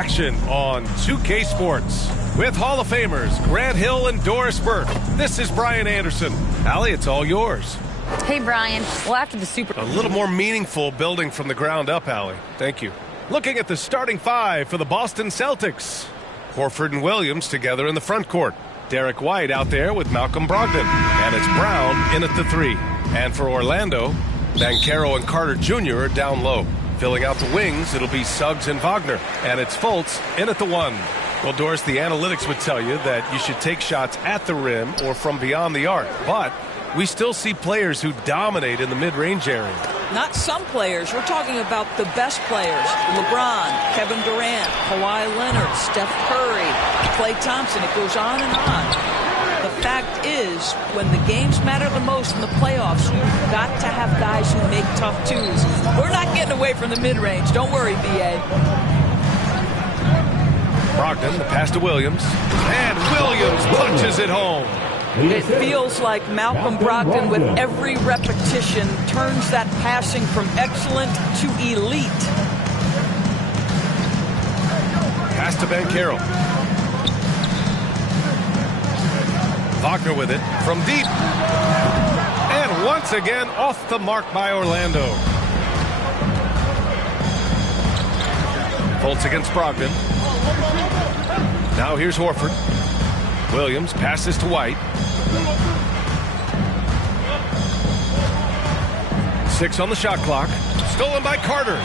action on 2K Sports. With Hall of Famers Grant Hill and Doris Burke, this is Brian Anderson. Allie, it's all yours. Hey, Brian. Well, after the Super... A little more meaningful building from the ground up, Allie. Thank you. Looking at the starting five for the Boston Celtics. Horford and Williams together in the front court. Derek White out there with Malcolm Brogdon. And it's Brown in at the three. And for Orlando, Banchero and Carter Jr. are down low. Filling out the wings, it'll be Suggs and Wagner. And it's Fultz in at the one. Well, Doris, the analytics would tell you that you should take shots at the rim or from beyond the arc. But we still see players who dominate in the mid-range area. Not some players. We're talking about the best players. LeBron, Kevin Durant, Kawhi Leonard, Steph Curry, Klay Thompson. It goes on and on. The fact is, when the games matter the most in the playoffs, you've got to have guys who make tough twos. We're not getting away from the mid-range. Don't worry, B.A. Brogdon, the pass to Williams. And Williams punches it home. It feels like Malcolm Brogdon, with every repetition, turns that passing from excellent to elite. Pass to Banchero. Wagner with it from deep. And once again, off the mark by Orlando. Fultz against Brogdon. Now here's Horford. Williams passes to White. 6 on the shot clock. Stolen by Carter.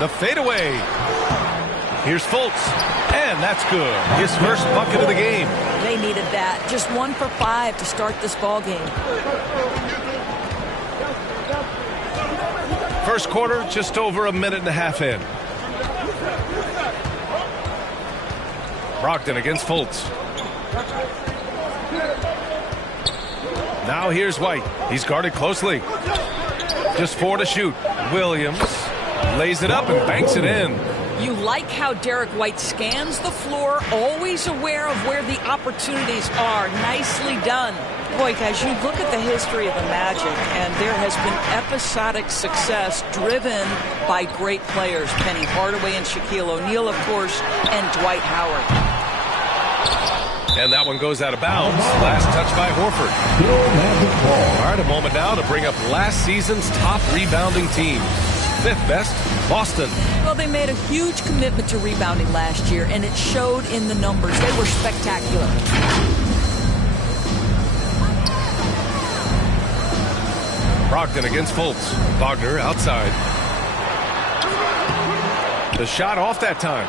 The fadeaway. Here's Fultz. And that's good. His first bucket of the game. They needed that. Just 1 for 5 to start this ball game. First quarter, just over a minute and a half in. Brogdon against Fultz. Now here's White. He's guarded closely. Just 4 to shoot. Williams lays it up and banks it in. You like how Derek White scans the floor, always aware of where the opportunities are. Nicely done. Boy, guys, you look at the history of the Magic, and there has been episodic success driven by great players. Penny Hardaway and Shaquille O'Neal, of course, and Dwight Howard. And that one goes out of bounds. Last touch by Horford. All right, a moment now to bring up last season's top rebounding team. 5th best, Boston. Well, they made a huge commitment to rebounding last year, and it showed in the numbers. They were spectacular. Brogdon against Fultz. Wagner outside. The shot off that time.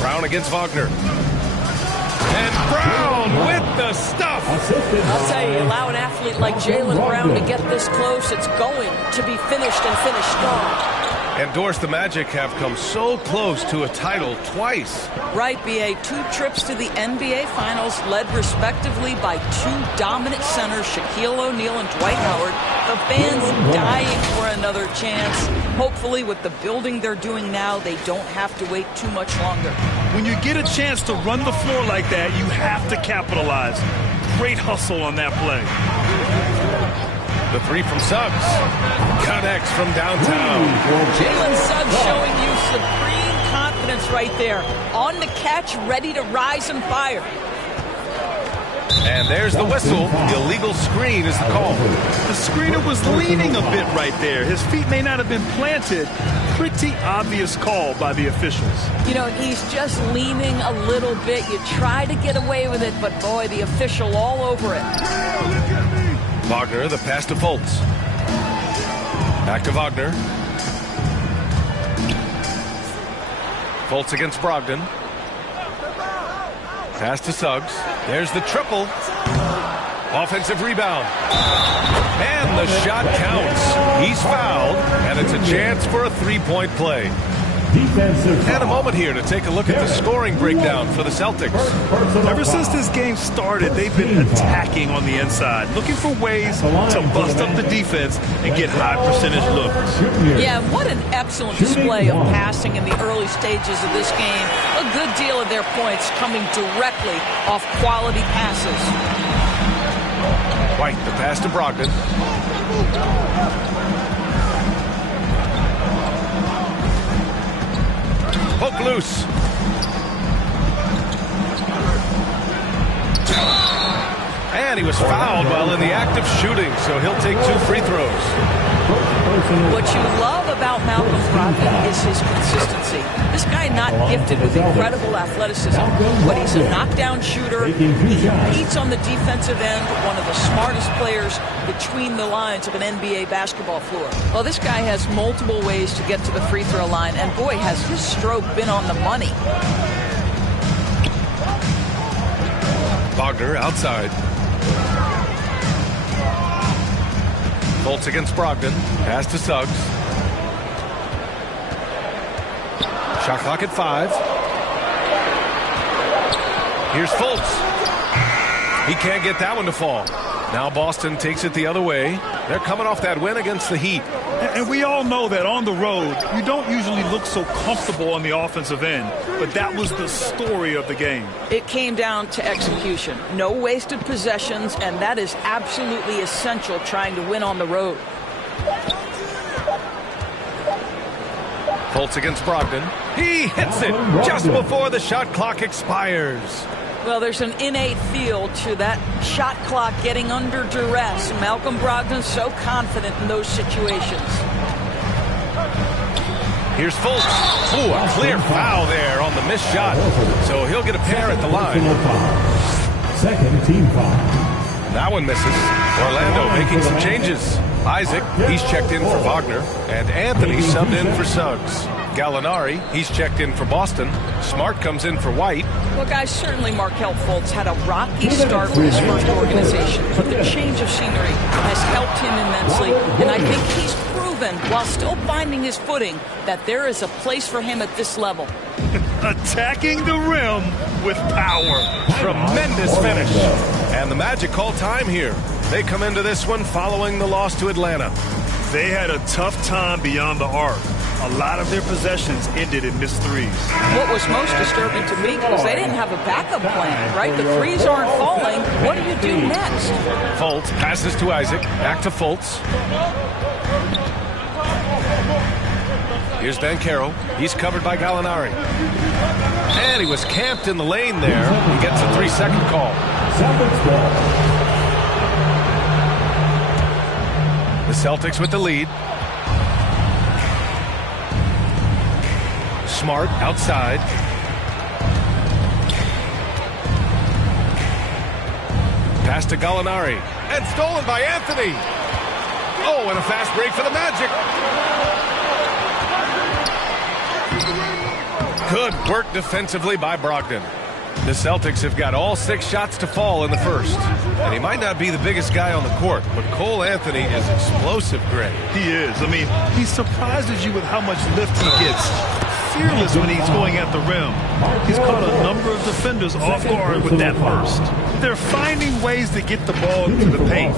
Brown against Wagner. And Brown with the stuff. I'll tell you, allow an athlete like Jaylen Brown to get this close, it's going to be finished and finished strong. And Doris, the Magic have come so close to a title twice. Right, B.A. 2 trips to the NBA Finals, led respectively by 2 dominant centers, Shaquille O'Neal and Dwight Howard. The fans dying for another chance. Hopefully, with the building they're doing now, they don't have to wait too much longer. When you get a chance to run the floor like that, you have to capitalize. Great hustle on that play. The 3 from Suggs. Connects from downtown. Jalen Suggs showing you supreme confidence right there. On the catch, ready to rise and fire. And there's the whistle. The illegal screen is the call. The screener was leaning a bit right there. His feet may not have been planted. Pretty obvious call by the officials. You know, he's just leaning a little bit. You try to get away with it, but boy, the official all over it. Wagner, the pass to Fultz. Back to Wagner. Fultz against Brogdon. Pass to Suggs. There's the triple. Offensive rebound. And the shot counts. He's fouled, and it's a chance for a three-point play. And a moment here to take a look at the scoring breakdown for the Celtics. Ever since this game started, they've been attacking on the inside, looking for ways to bust up the defense and get high percentage looks. Yeah, what an excellent display of passing in the early stages of this game. A good deal of their points coming directly off quality passes. White, the pass to Brogdon. Poke loose. And he was fouled while in the act of shooting, so he'll take 2 free throws. What you love about Malcolm Brogdon is his consistency. This guy not gifted with incredible athleticism, but he's a knockdown shooter. He competes on the defensive end, one of the smartest players between the lines of an NBA basketball floor. Well, this guy has multiple ways to get to the free throw line, and boy, has his stroke been on the money. Wagner outside. Fultz against Brogdon. Pass to Suggs. Shot clock at 5. Here's Fultz. He can't get that one to fall. Now Boston takes it the other way. They're coming off that win against the Heat. And we all know that on the road, you don't usually look so comfortable on the offensive end. But that was the story of the game. It came down to execution. No wasted possessions, and that is absolutely essential trying to win on the road. Fultz against Brogdon. He hits it just before the shot clock expires. Well, there's an innate feel to that shot clock getting under duress. Malcolm Brogdon's so confident in those situations. Here's Fultz. Ooh, a clear foul there on the missed shot. So he'll get a pair at the line. Second team foul. That one misses. Orlando making some changes. Isaac, he's checked in for Wagner. And Anthony subbed in for Suggs. Gallinari, he's checked in for Boston. Smart comes in for White. Well, guys, certainly Markelle Fultz had a rocky start with his first organization, but the change of scenery has helped him immensely, and I think he's proven, while still finding his footing, that there is a place for him at this level. Attacking the rim with power. Tremendous finish. And the Magic call time here. They come into this one following the loss to Atlanta. They had a tough time beyond the arc. A lot of their possessions ended in missed threes. What was most disturbing to me was they didn't have a backup plan, right? The threes aren't falling. What do you do next? Fultz passes to Isaac. Back to Fultz. Here's Banchero. He's covered by Gallinari. And he was camped in the lane there. He gets a 3-second call. The Celtics with the lead. Smart outside. Pass to Gallinari. And stolen by Anthony. Oh, and a fast break for the Magic. Good work defensively by Brogdon. The Celtics have got all 6 shots to fall in the first. And he might not be the biggest guy on the court, but Cole Anthony is explosive, Greg. He is. I mean, he surprises you with how much lift he gets. Fearless when he's going at the rim. He's caught a number of defenders off guard with that burst. They're finding ways to get the ball into the paint.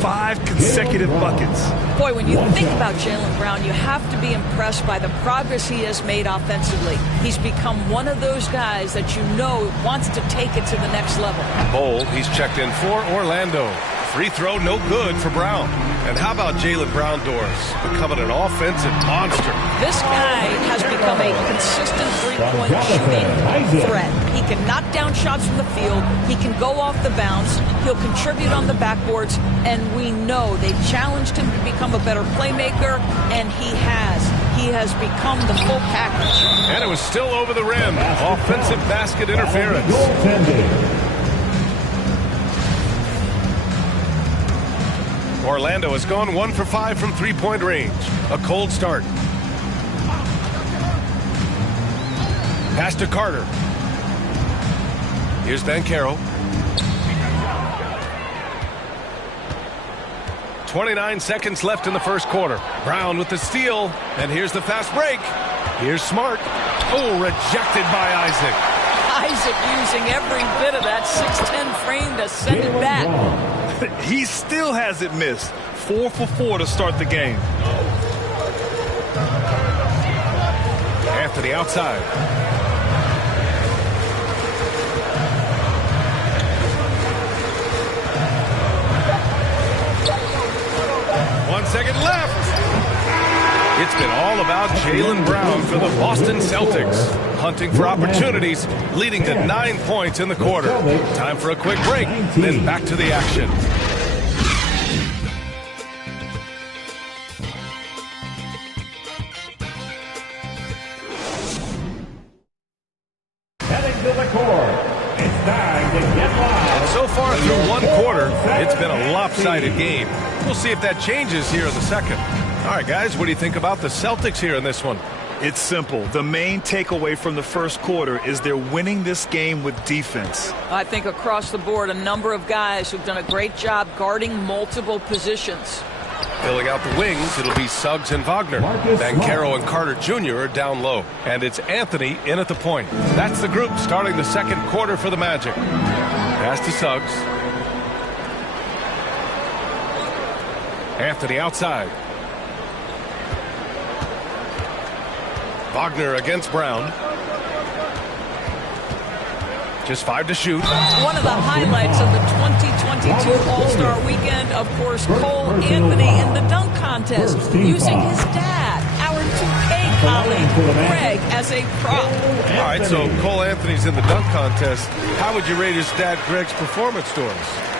5 consecutive buckets. Boy, when you think about Jaylen Brown, you have to be impressed by the progress he has made offensively. He's become one of those guys that you know wants to take it to the next level. Bowl, he's checked in for Orlando. Free throw, no good for Brown. And how about Jaylen Brown doors becoming an offensive monster? This guy has become a consistent three-point shooting threat. He can knock down shots from the field. He can go off the bounce. He'll contribute on the backboards. And we know they've challenged him to become a better playmaker, and he has. He has become the full package. And it was still over the rim. Offensive basket interference. Orlando has gone 1 for 5 from three-point range. A cold start. Pass to Carter. Here's Banchero. 29 seconds left in the first quarter. Brown with the steal. And here's the fast break. Here's Smart. Oh, rejected by Isaac. Isaac using every bit of that 6'10 frame to send it back. He still hasn't missed. 4 for 4 to start the game. Anthony outside. been all about Jaylen Brown for the Boston Celtics. Hunting for opportunities, leading to 9 points in the quarter. Time for a quick break, then back to the action. Heading to the court. It's time to get live. And so far through one quarter, it's been a lopsided game. We'll see if that changes here in the second. All right, guys, what do you think about the Celtics here in this one? It's simple. The main takeaway from the first quarter is they're winning this game with defense. I think across the board, a number of guys who've done a great job guarding multiple positions. Filling out the wings, it'll be Suggs and Wagner. Banchero and Carter Jr. are down low. And it's Anthony in at the point. That's the group starting the second quarter for the Magic. Pass to Suggs. Anthony outside. Wagner against Brown. Just 5 to shoot. One of the highlights of the 2022 All-Star Weekend, of course, Cole Anthony in the dunk contest, using his dad, our 2K colleague, Greg, as a prop. All right, so Cole Anthony's in the dunk contest. How would you rate his dad, Greg's performance stories?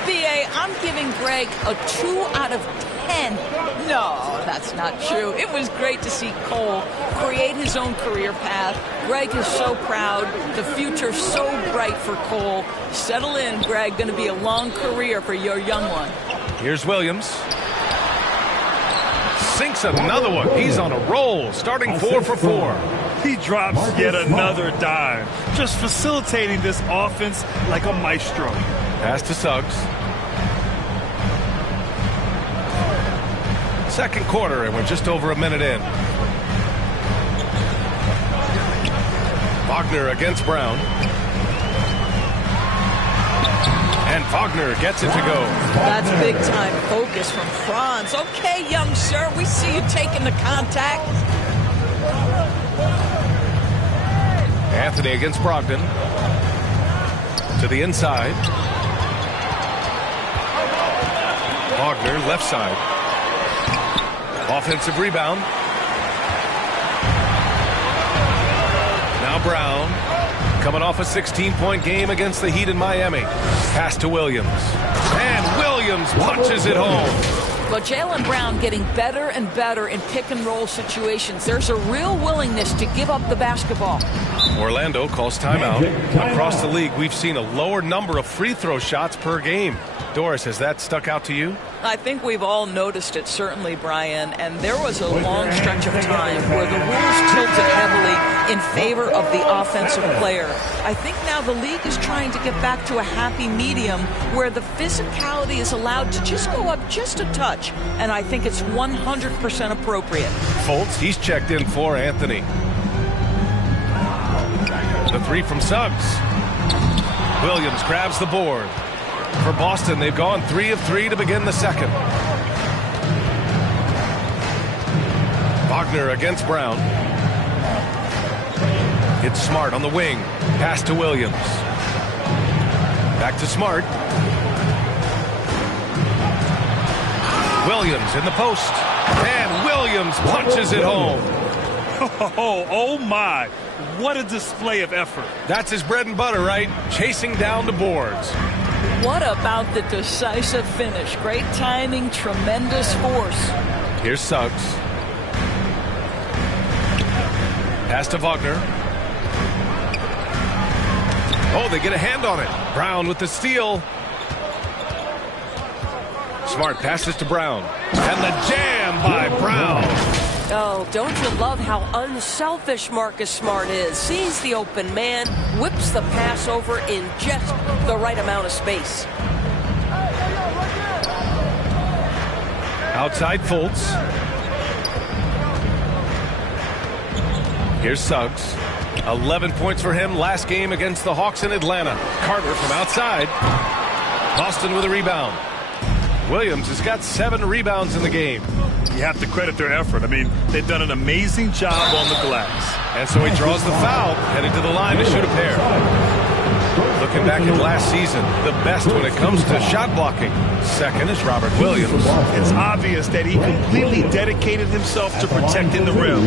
BA, I'm giving Greg a 2 out of 10. No, that's not true. It was great to see Cole create his own career path. Greg is so proud. The future's so bright for Cole. Settle in, Greg. Going to be a long career for your young one. Here's Williams. Sinks another one. He's on a roll, starting 4 for 4. He drops yet another dime, just facilitating this offense like a maestro. Pass to Suggs. Second quarter, and we're just over a minute in. Wagner against Brown. And Wagner gets it to go. That's big-time focus from Franz. Okay, young sir, we see you taking the contact. Anthony against Brogdon. To the inside. Wagner, left side. Offensive rebound. Now Brown, coming off a 16-point game against the Heat in Miami. Pass to Williams. And Williams punches it home. But Jaylen Brown getting better and better in pick-and-roll situations. There's a real willingness to give up the basketball. Orlando calls timeout. Across the league, we've seen a lower number of free throw shots per game. Doris, has that stuck out to you? I think we've all noticed it, certainly, Brian. And there was a long stretch of time where the rules tilted heavily in favor of the offensive player. I think now the league is trying to get back to a happy medium where the physicality is allowed to just go up just a touch. And I think it's 100% appropriate. Fultz, he's checked in for Anthony. The 3 from Suggs. Williams grabs the board. For Boston, they've gone 3 of 3 to begin the second. Wagner against Brown. It's Smart on the wing. Pass to Williams. Back to Smart. Williams in the post. And Williams punches it home. Oh my. What a display of effort. That's his bread and butter, right? Chasing down the boards. What about the decisive finish? Great timing, tremendous force. Here's Suggs. Pass to Wagner. Oh, they get a hand on it. Brown with the steal. Smart passes to Brown. And the jam by Brown. Oh, don't you love how unselfish Marcus Smart is? Sees the open man, whips the pass over in just the right amount of space. Outside Fultz. Here's Suggs. 11 points for him last game against the Hawks in Atlanta. Carter from outside. Boston with a rebound. Williams has got 7 rebounds in the game. You have to credit their effort. I mean, they've done an amazing job on the glass. And so he draws the foul, heading to the line to shoot a pair. Looking back at last season, the best when it comes to shot blocking. Second is Robert Williams. It's obvious that he completely dedicated himself to protecting the rim,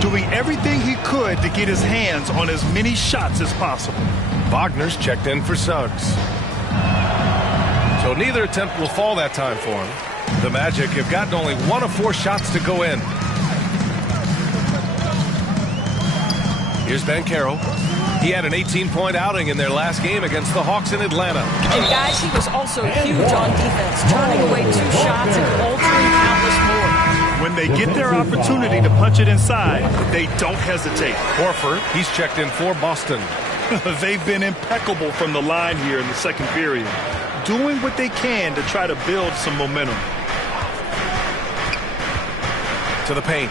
doing everything he could to get his hands on as many shots as possible. Wagner's checked in for Suggs. So neither attempt will fall that time for him. The Magic have gotten only 1 of 4 shots to go in. Here's Banchero. He had an 18-point outing in their last game against the Hawks in Atlanta. And guys, he was also huge on defense, turning away 2 shots and altering countless more. When they get their opportunity to punch it inside, they don't hesitate. Horford, he's checked in for Boston. They've been impeccable from the line here in the second period, doing what they can to try to build some momentum. To the paint.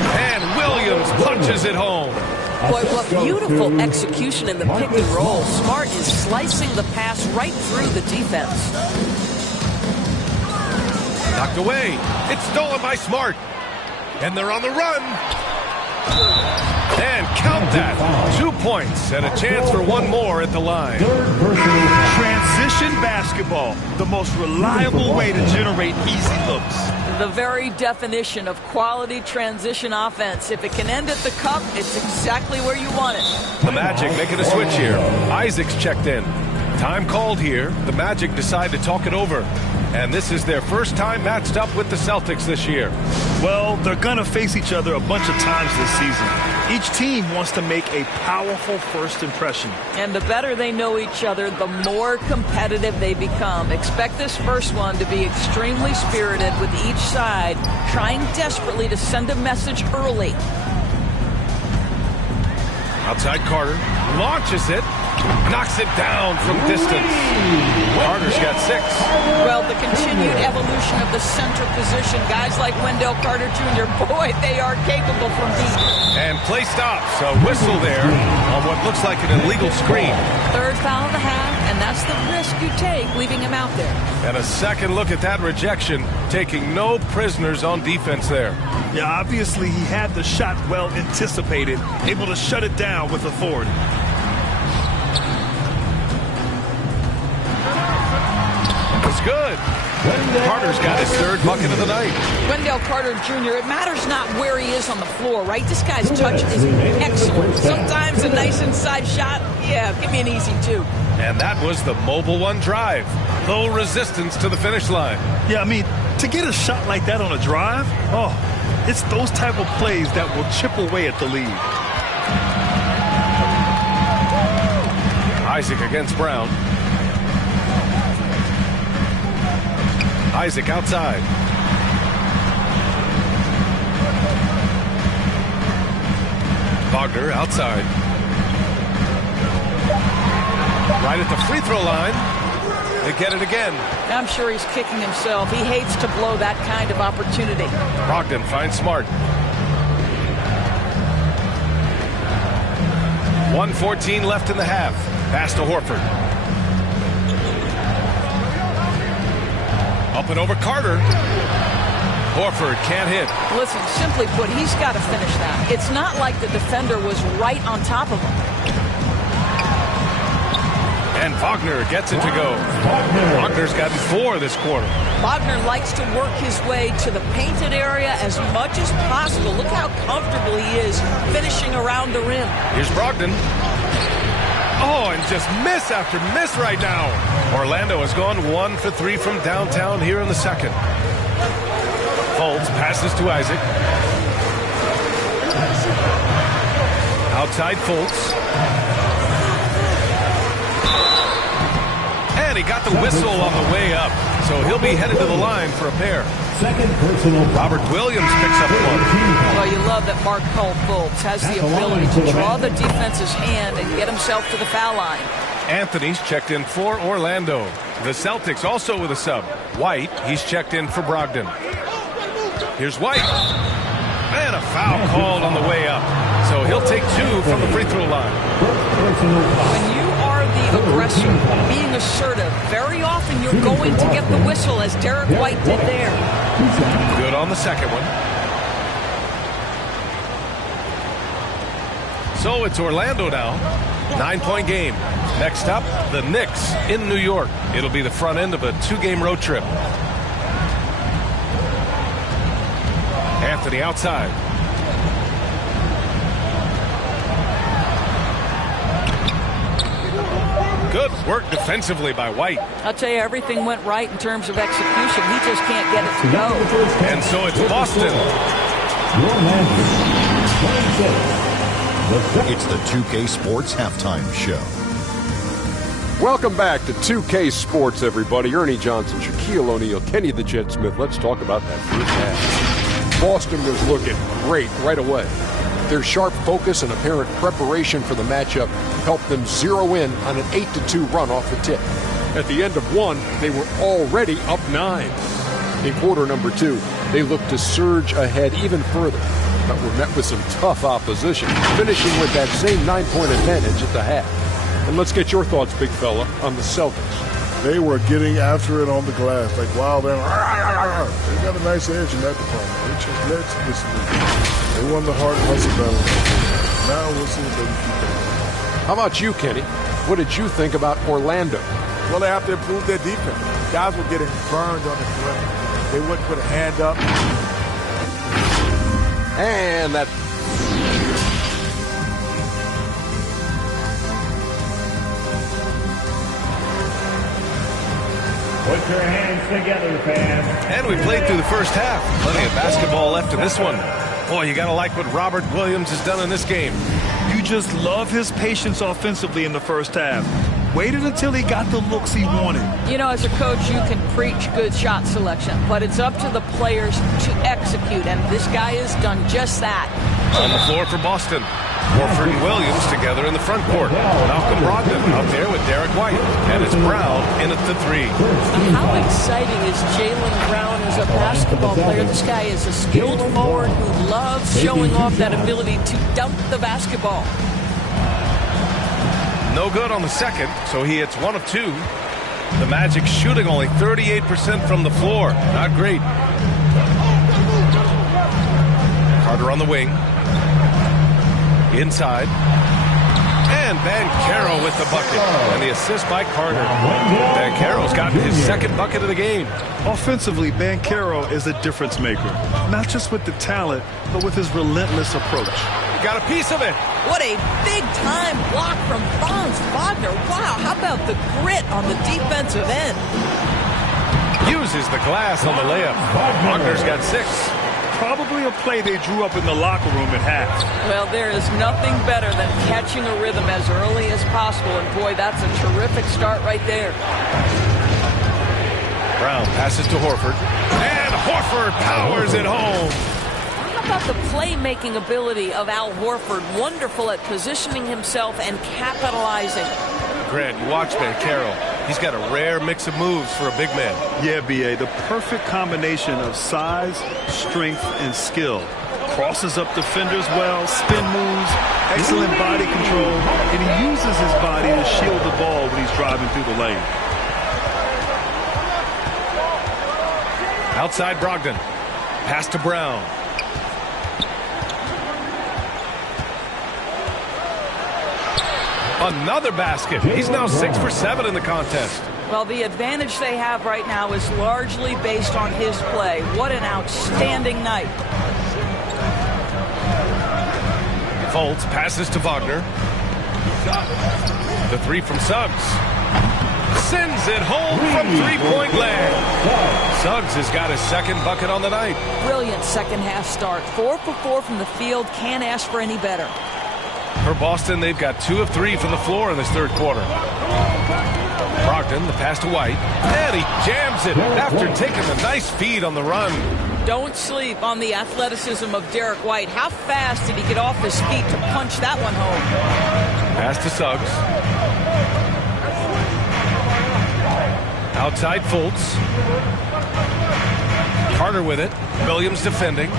And Williams punches it home. Boy, what beautiful execution in the pick and roll. Smart is slicing the pass right through the defense. Knocked away. It's stolen by Smart. And they're on the run. And count that. 2 points and a chance for 1 more at the line. Transition basketball, the most reliable way to generate easy looks. The very definition of quality transition offense. If it can end at the cup, it's exactly where you want it. The Magic making a switch here. Isaac's checked in. Time called here. The Magic decide to talk it over. And this is their first time matched up with the Celtics this year. Well, they're going to face each other a bunch of times this season. Each team wants to make a powerful first impression. And the better they know each other, the more competitive they become. Expect this first one to be extremely spirited, with each side trying desperately to send a message early. Outside Carter launches it, knocks it down from distance. Carter's got 6. Well, the continued evolution of the center position, guys like Wendell Carter Jr., boy, they are capable from deep. And play stops. A whistle there on what looks like an illegal screen. Third foul of the half, and that's the risk you take leaving him out there. And a second look at that rejection, taking no prisoners on defense there. Yeah, obviously he had the shot well anticipated, able to shut it down with authority. It's good. Carter's got his 3rd bucket of the night. Wendell Carter Jr., it matters not where he is on the floor, right? This guy's touch is excellent. Sometimes a nice inside shot, yeah, give me an easy 2. And that was the Mobile One drive. Low resistance to the finish line. Yeah, I mean, to get a shot like that on a drive, it's those type of plays that will chip away at the lead. Isaac against Brown. Isaac outside. Wagner outside. Right at the free throw line. They get it again. I'm sure he's kicking himself. He hates to blow that kind of opportunity. Brogdon finds Smart. 1:14 left in the half. Pass to Horford. Up and over Carter. Horford can't hit. Listen, simply put, he's got to finish that. It's not like the defender was right on top of him. And Wagner gets it to go. Wagner's gotten 4 this quarter. Wagner likes to work his way to the painted area as much as possible. Look how comfortable he is finishing around the rim. Here's Brogdon. Oh, and just miss after miss right now. Orlando has gone 1 for 3 from downtown here in the second. Holds, passes to Isaac. Outside Fultz. And he got the whistle on the way up. So he'll be headed to the line for a pair. Second personal. Robert Williams picks up 1. Well, you love that Mark Fultz has the ability to draw the defense's hand and get himself to the foul line. Anthony's checked in for Orlando. The Celtics also with a sub. White, he's checked in for Brogdon. Here's White. And a foul called on the way up. So he'll take 2 from the free throw line. When you are the aggressor, being assertive, very often you're going to get the whistle, as Derek White did there. Good on the second one. So it's Orlando now. 9-point game. Next up, the Knicks in New York. It'll be the front end of a 2-game road trip. Anthony outside. Good work defensively by White. I'll tell you, everything went right in terms of execution. He just can't get it to go. And so it's Boston. It's the 2K Sports Halftime Show. Welcome back to 2K Sports, everybody. Ernie Johnson, Shaquille O'Neal, Kenny the Jet Smith. Let's talk about that first half. Boston was looking great right away. Their sharp focus and apparent preparation for the matchup helped them zero in on an 8-2 run off the tip. At the end of one, they were already up 9. In quarter number 2, they looked to surge ahead even further, but were met with some tough opposition, finishing with that same 9-point advantage at the half. And let's get your thoughts, big fella, on the Celtics. They were getting after it on the glass, like wild animals. They got a nice edge in that department. They just led to this league. They won the hard hustle battle. Now we'll see if they can keep it. How about you, Kenny? What did you think about Orlando? Well, they have to improve their defense. Guys were getting burned on the perimeter. They wouldn't put a hand up. And that... Put your hands together, fans. And we played through the first half. Plenty of basketball left in this one. Boy, you got to like what Robert Williams has done in this game. You just love his patience offensively in the first half. Waited until he got the looks he wanted. You know, as a coach, you can preach good shot selection, but it's up to the players to execute, and this guy has done just that. On the floor for Boston. Horford and Williams together in the front court. Malcolm Brogdon out there with Derek White. And it's Brown in at the 3. How exciting is Jaylen Brown as a basketball player? This guy is a skilled forward who loves showing off that ability to dunk the basketball. No good on the second, so he hits 1 of 2. The Magic shooting only 38% from the floor. Not great. Carter on the wing. Inside. And Banchero with the bucket. And the assist by Carter. Banchero's gotten his second bucket of the game. Offensively, Banchero is a difference maker. Not just with the talent, but with his relentless approach. Got a piece of it. What a big-time block from Franz Wagner. Wow, how about the grit on the defensive end? Uses the glass on the layup. Wagner's got 6. Probably a play they drew up in the locker room at half. Well, there is nothing better than catching a rhythm as early as possible, and boy, that's a terrific start right there. Brown passes to Horford, and Horford powers it home. How about the playmaking ability of Al Horford? Wonderful at positioning himself and capitalizing. Grant, you watch Banchero. He's got a rare mix of moves for a big man. Yeah, B.A., the perfect combination of size, strength, and skill. Crosses up defenders well, spin moves, excellent body control, and he uses his body to shield the ball when he's driving through the lane. Outside Brogdon. Pass to Brown. Another basket. He's now 6 for 7 in the contest. Well, the advantage they have right now is largely based on his play. What an outstanding night. Fultz passes to Wagner. The 3 from Suggs. Sends it home from 3-point land. Suggs has got his second bucket on the night. Brilliant second half start. 4 for 4 from the field. Can't ask for any better. For Boston, they've got 2 of 3 from the floor in this third quarter. Brogdon, the pass to White. And he jams it after taking a nice feed on the run. Don't sleep on the athleticism of Derek White. How fast did he get off his feet to punch that one home? Pass to Suggs. Outside Fultz. Carter with it. Williams defending.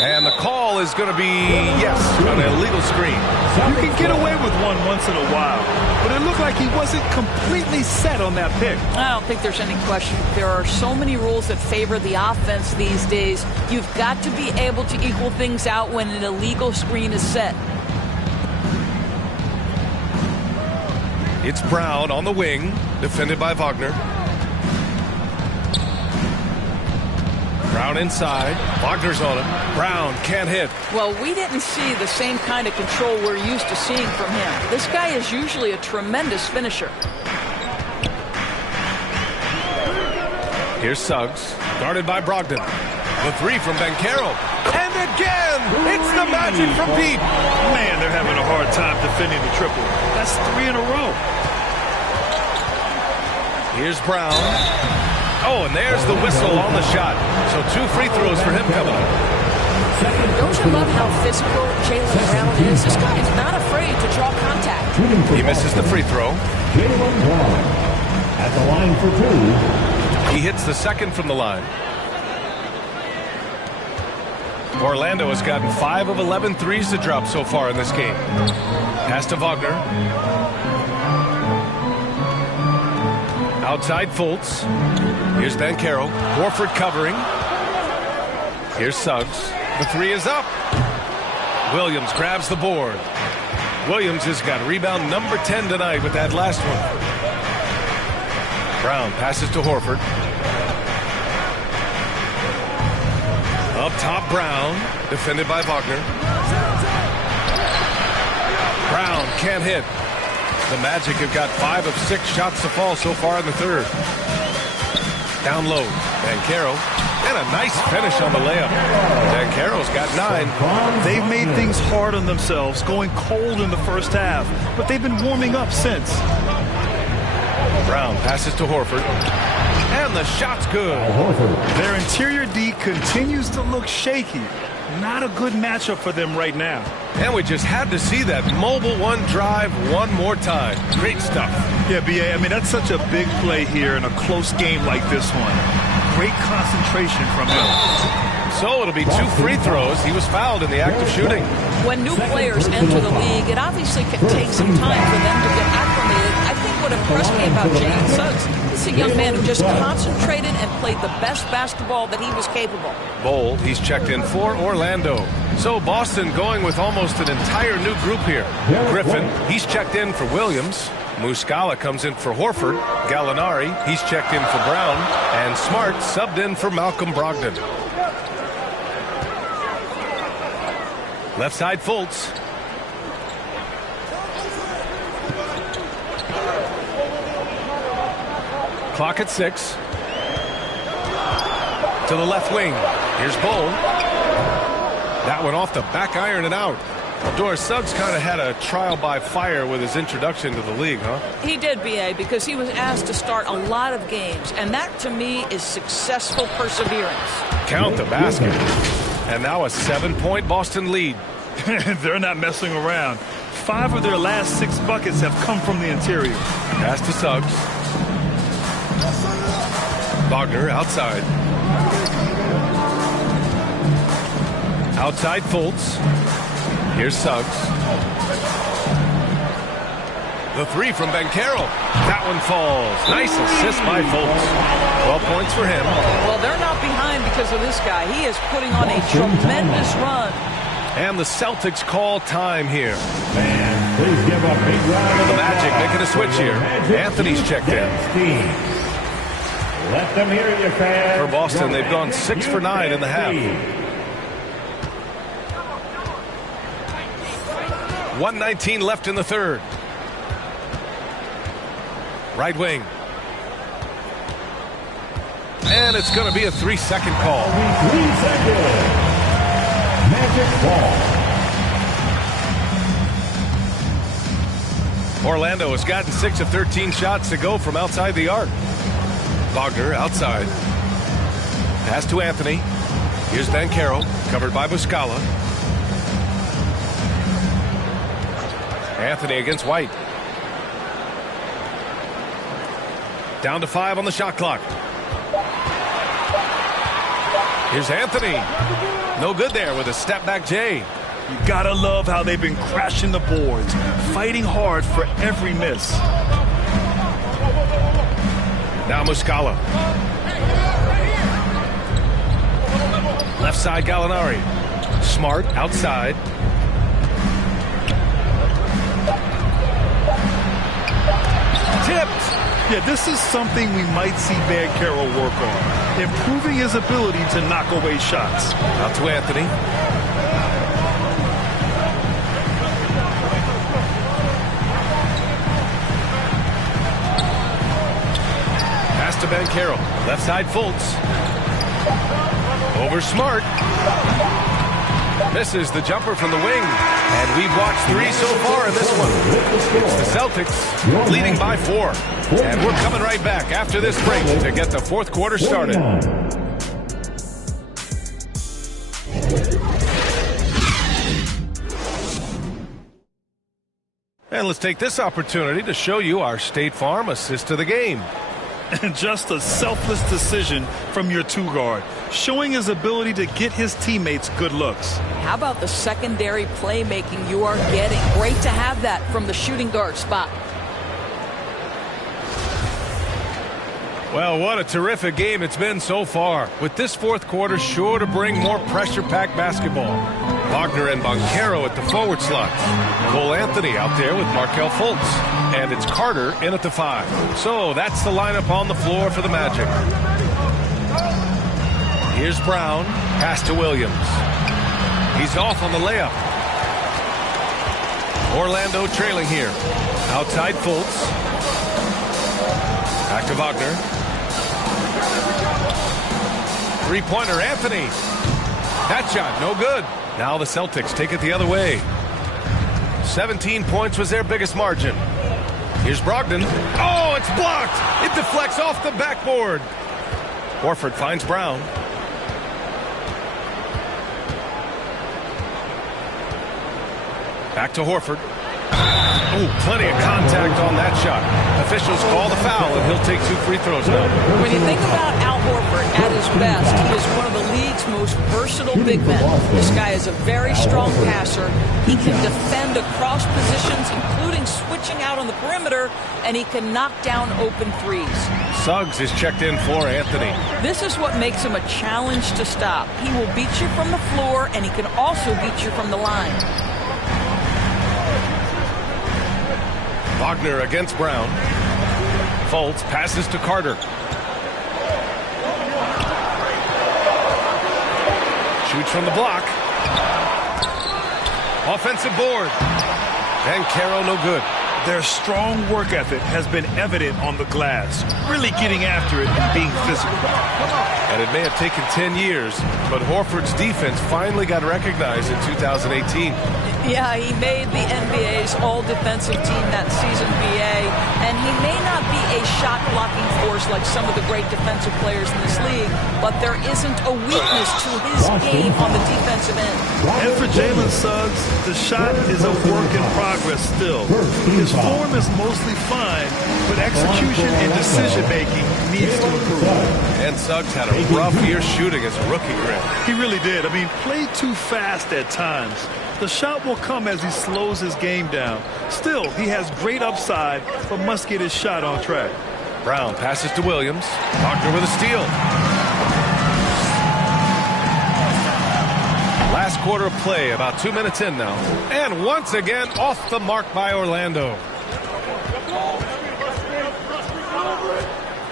And the call is going to be, yes, an illegal screen. You can get away with one once in a while, but it looked like he wasn't completely set on that pick. I don't think there's any question. There are so many rules that favor the offense these days. You've got to be able to equal things out when an illegal screen is set. It's Brown on the wing, defended by Wagner. Brown inside. Wagner's on him. Brown can't hit. Well, we didn't see the same kind of control we're used to seeing from him. This guy is usually a tremendous finisher. Here's Suggs, guarded by Brogdon. The three from Banchero. And again, it's the magic from Pete. Man, they're having a hard time defending the triple. That's 3 in a row. Here's Brown. Oh, and there's the whistle on the shot. So 2 free throws for him coming up. Don't you love how physical Jaylen Brown is? This guy is not afraid to draw contact. He misses the free throw. Jaylen Brown at the line for 2. He hits the second from the line. Orlando has gotten 5 of 11 threes to drop so far in this game. Pass to Wagner. Outside Fultz. Here's Banchero. Horford covering. Here's Suggs. The three is up. Williams grabs the board. Williams has got rebound number 10 tonight with that last one. Brown passes to Horford. Up top, Brown. Defended by Wagner. Brown can't hit. The Magic have got 5 of 6 shots to fall so far in the third. Down low, Banchero. And a nice finish on the layup. Banchero's got 9. They've made things hard on themselves, going cold in the first half, but they've been warming up since. Brown passes to Horford. And the shot's good. Their interior D continues to look shaky. Not a good matchup for them right now. And we just had to see that mobile one drive one more time. Great stuff. Yeah, B.A., I mean, that's such a big play here in a close game like this one. Great concentration from him. So it'll be 2 free throws. He was fouled in the act of shooting. When new players enter the league, it obviously can take some time for them to get acclimated. I think what impressed me about Jalen Suggs, he's a young man who just concentrated and played the best basketball that he was capable. Bold, he's checked in for Orlando. So Boston going with almost an entire new group here. Griffin, he's checked in for Williams. Muscala comes in for Horford. Gallinari, he's checked in for Brown. And Smart subbed in for Malcolm Brogdon. Left side Fultz. Clock at 6. To the left wing. Here's Bull. That one off the back iron and out. Doris, Suggs kind of had a trial by fire with his introduction to the league, huh? He did, B.A., because he was asked to start a lot of games, and that, to me, is successful perseverance. Count the basket. And now a 7-point Boston lead. They're not messing around. 5 of their last 6 buckets have come from the interior. Pass to Suggs. Wagner outside. Outside Fultz. Here's Suggs. The three from Banchero. That one falls. Nice assist by Fultz. 12 points for him. Well, they're not behind because of this guy. He is putting on a tremendous run. And the Celtics call time here. And please give a big round of The Magic making a switch here. Anthony's checked in. Let them hear you, fans. For Boston, they've gone 6 for 9 in the half. 1:19 left in the third. Right wing. And it's going to be a 3-second call. 3 seconds. Magic ball. Orlando has gotten 6 of 13 shots to go from outside the arc. Wagner outside. Pass to Anthony. Here's Banchero, covered by Muscala. Anthony against White. Down to 5 on the shot clock. Here's Anthony. No good there with a step back J. You gotta love how they've been crashing the boards, fighting hard for every miss. Now Muscala. Left side Gallinari. Smart outside. Tipped. Yeah, this is something we might see Carroll work on, improving his ability to knock away shots. Out to Anthony. Pass to Carroll. Left side Fultz. Over Smart. Misses the jumper from the wing. And we've watched 3 so far in this one. It's the Celtics leading by 4. And we're coming right back after this break to get the fourth quarter started. And let's take this opportunity to show you our State Farm assist to the game. And just a selfless decision from your 2-guard, showing his ability to get his teammates good looks. How about the secondary playmaking you are getting? Great to have that from the shooting guard spot. Well, what a terrific game it's been so far, with this fourth quarter sure to bring more pressure-packed basketball. Wagner and Banchero at the forward slot. Cole Anthony out there with Markelle Fultz. And it's Carter in at the 5. So that's the lineup on the floor for the Magic. Here's Brown. Pass to Williams. He's off on the layup. Orlando trailing here. Outside Fultz. Back to Wagner. Three-pointer, Anthony. That shot, no good. Now the Celtics take it the other way. 17 points was their biggest margin. Here's Brogdon. Oh, it's blocked. It deflects off the backboard. Horford finds Brown. Back to Horford. Oh, plenty of contact on that shot. Officials call the foul, and he'll take 2 free throws now. When you think about Al Horford at his best, he is one of the league's most versatile big men. This guy is a very strong passer. He can defend across positions, including switching out on the perimeter, and he can knock down open threes. Suggs is checked in for Anthony. This is what makes him a challenge to stop. He will beat you from the floor, and he can also beat you from the line. Wagner against Brown. Fultz passes to Carter. Shoots from the block. Offensive board. Banchero no good. Their strong work ethic has been evident on the glass, really getting after it and being physical. And it may have taken 10 years, but Horford's defense finally got recognized in 2018. Yeah, he made the NBA's all-defensive team that season, BA, and he may not be a shot-blocking force like some of the great defensive players in this league, but there isn't a weakness to his game on the defensive end. And for Jalen Suggs, the shot is a work in progress still. His form is mostly fine, but execution and decision-making needs to improve. And Suggs had a rough year shooting as a rookie, Grant. He really did. I mean, played too fast at times. The shot will come as he slows his game down. Still, he has great upside, but must get his shot on track. Brown passes to Williams. Wagner with a steal. Last quarter of play, about 2 minutes in now. And once again, off the mark by Orlando.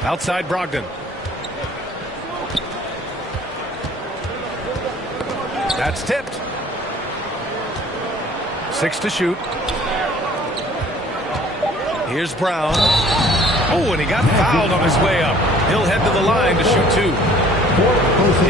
Outside Brogdon. That's tipped. 6 to shoot. Here's Brown. Oh, and he got fouled on his way up. He'll head to the line to shoot 2.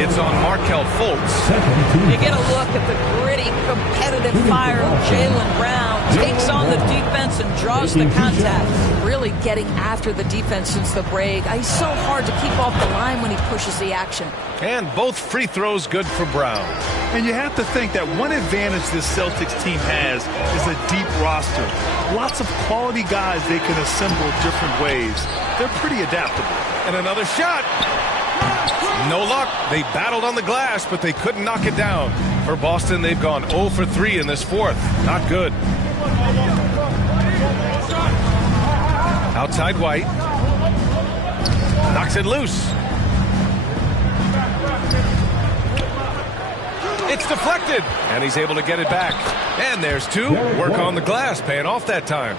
It's on Markelle Fultz. You get a look at the gritty, competitive fire of Jaylen Brown. Takes on the defense and draws the contact. Really getting after the defense since the break. He's so hard to keep off the line when he pushes the action. And both free throws good for Brown. And you have to think that one advantage this Celtics team has is a deep roster. Lots of quality guys they can assemble different ways. They're pretty adaptable. And another shot. No luck. They battled on the glass, but they couldn't knock it down. For Boston, they've gone 0 for 3 in this fourth. Not good. Outside White. Knocks it loose. It's deflected, and he's able to get it back. And there's two. Work on the glass, paying off that time.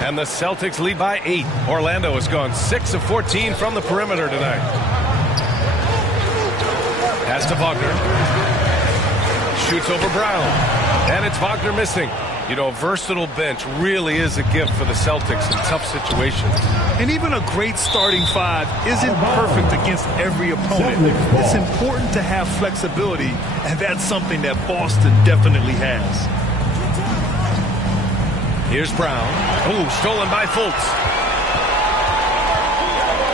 And the Celtics lead by 8. Orlando has gone 6 of 14 from the perimeter tonight. Pass to Wagner. Shoots over Brown. And it's Wagner missing. You know, a versatile bench really is a gift for the Celtics in tough situations. And even a great starting five isn't perfect against every opponent. It's important to have flexibility, and that's something that Boston definitely has. Here's Brown. Oh, stolen by Fultz.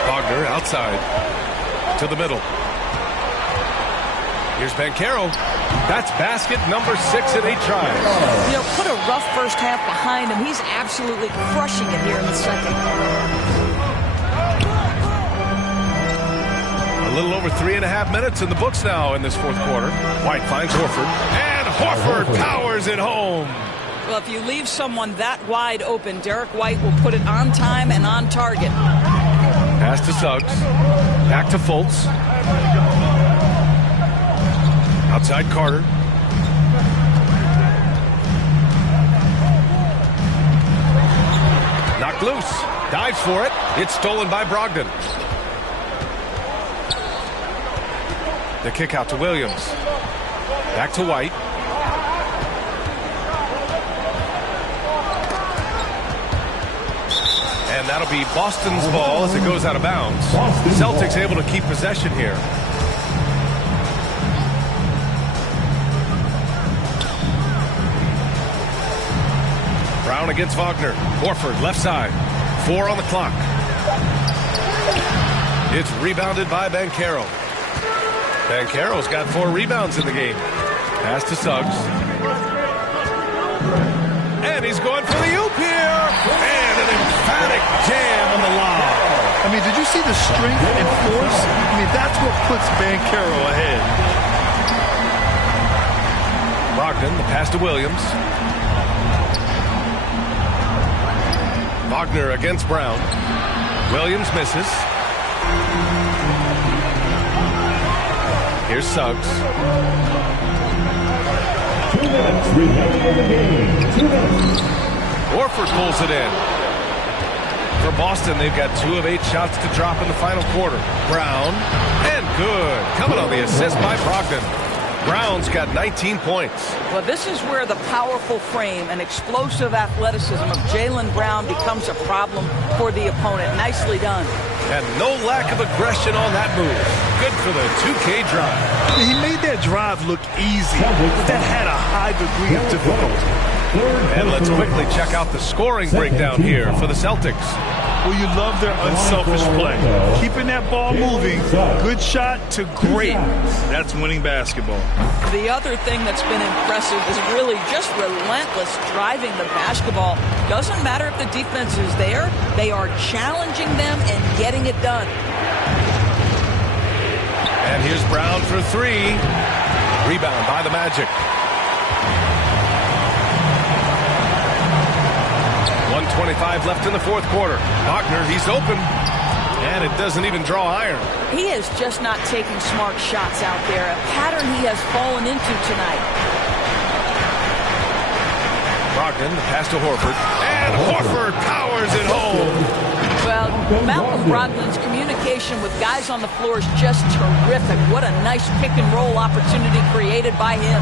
Wagner outside to the middle. Here's Banchero. That's basket number 6 in 8 tries. You know, put a rough first half behind him. He's absolutely crushing it here in the second. A little over 3.5 minutes in the books now in this fourth quarter. White finds Horford. And Horford powers it home. Well, if you leave someone that wide open, Derek White will put it on time and on target. Pass to Suggs. Back to Fultz. Outside Carter. Knocked loose. Dives for it. It's stolen by Brogdon. The kick out to Williams. Back to White. And that'll be Boston's ball as it goes out of bounds. Celtics able to keep possession here. Brown against Wagner. Horford left side. 4 on the clock. It's rebounded by Banchero. Banchero's got 4 rebounds in the game. Pass to Suggs. And he's going for the oop here. And an emphatic jam on the lob. I mean, did you see the strength and force? I mean, that's what puts Banchero ahead. Brogdon, the pass to Williams. Wagner against Brown. Williams misses. Here's Suggs. 2 minutes remaining in the game. 2 minutes. Horford pulls it in. For Boston, they've got 2 of 8 shots to drop in the final quarter. Brown, and good. Coming on the assist by Brogdon. Brown's got 19 points. Well, this is where the powerful frame and explosive athleticism of Jaylen Brown becomes a problem for the opponent. Nicely done. And no lack of aggression on that move. Good for the 2K drive. He made that drive look easy, but that had a high degree of difficulty. And let's quickly check out the scoring breakdown here for the Celtics. Well, you love their unselfish play. Keeping that ball moving, good shot to great. That's winning basketball. The other thing that's been impressive is really just relentless driving the basketball. Doesn't matter if the defense is there. They are challenging them and getting it done. And here's Brown for 3. Rebound by the Magic. 1:25 left in the fourth quarter. Wagner, he's open. And it doesn't even draw iron. He is just not taking smart shots out there. A pattern he has fallen into tonight. Brogdon, the pass to Horford. And Horford powers it home. Well, Malcolm Brogdon's communication with guys on the floor is just terrific. What a nice pick and roll opportunity created by him.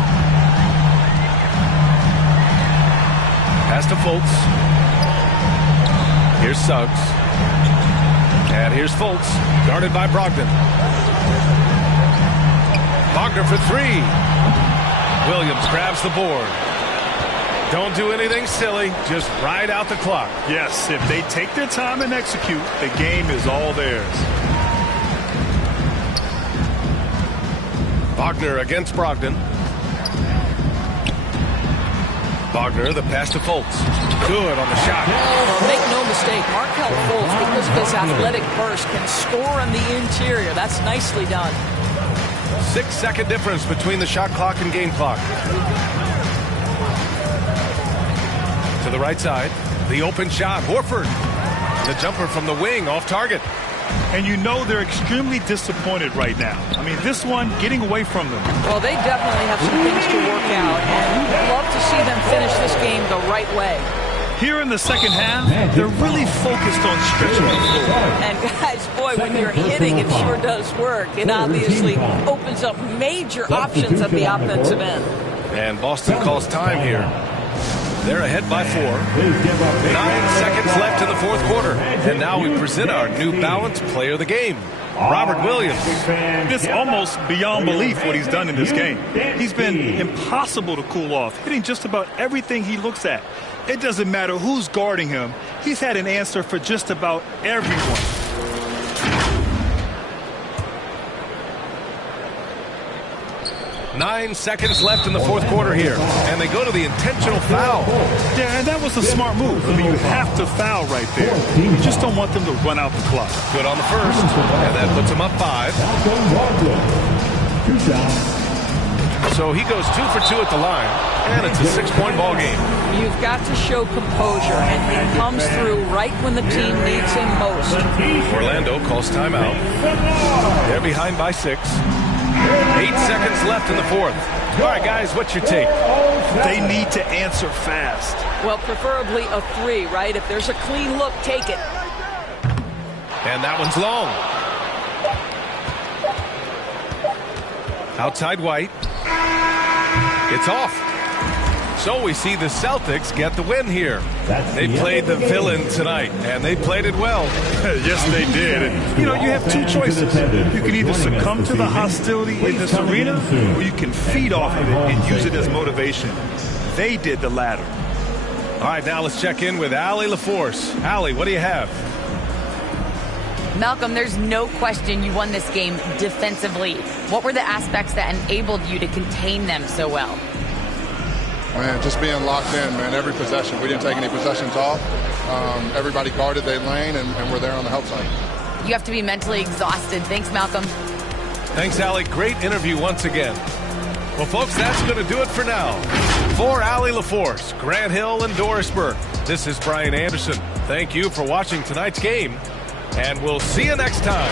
Pass to Fultz. Here's Suggs. And here's Fultz, guarded by Brogdon. Wagner for 3. Williams grabs the board. Don't do anything silly, just ride out the clock. Yes, if they take their time and execute, the game is all theirs. Wagner against Brogdon. Wagner, the pass to Fultz. Good on the shot. Well, make no mistake, Markelle Fultz, because of his athletic burst, can score on the interior. That's nicely done. 6-second difference between the shot clock and game clock. To the right side, the open shot, Horford. The jumper from the wing, off target. And you know they're extremely disappointed right now. I mean, this one getting away from them. Well, they definitely have some things to work out, and love to see them finish this game the right way. Here in the second half, they're really focused on stretching the floor. And guys, boy, when you're hitting, it sure does work. It obviously opens up major options at the offensive end. And Boston calls time here. They're ahead by 4. 9 seconds left in the fourth quarter. And now we present our New Balance Player of the Game, Robert Williams. It's almost beyond belief what he's done in this game. He's been impossible to cool off, hitting just about everything he looks at. It doesn't matter who's guarding him. He's had an answer for just about everyone. Nine seconds left in the fourth quarter here. And they go to the intentional foul. Yeah, and that was a smart move. I mean, you have to foul right there. You just don't want them to run out the clock. Good on the first. And that puts him up 5. So he goes 2 for 2 at the line. And it's a 6-point ball game. You've got to show composure, and he comes through right when the team needs him most. Orlando calls timeout. They're behind by 6. 8 seconds left in the fourth. All right, guys, what's your take? They need to answer fast. Well, preferably a 3, right? If there's a clean look, take it. And that one's long. Outside White. It's off. So we see the Celtics get the win here. They played the villain tonight, and they played it well. Yes, they did. And, you know, you have 2 choices. You can either succumb to the hostility in this arena, or you can feed off of it and use it as motivation. They did the latter. All right, now let's check in with Allie LaForce. Allie, what do you have? Malcolm, there's no question you won this game defensively. What were the aspects that enabled you to contain them so well? Man, just being locked in, man, every possession. We didn't take any possessions off. Everybody guarded their lane, and we're there on the help side. You have to be mentally exhausted. Thanks, Malcolm. Thanks, Allie. Great interview once again. Well, folks, that's going to do it for now. For Allie LaForce, Grant Hill, and Doris Burke, this is Brian Anderson. Thank you for watching tonight's game, and we'll see you next time.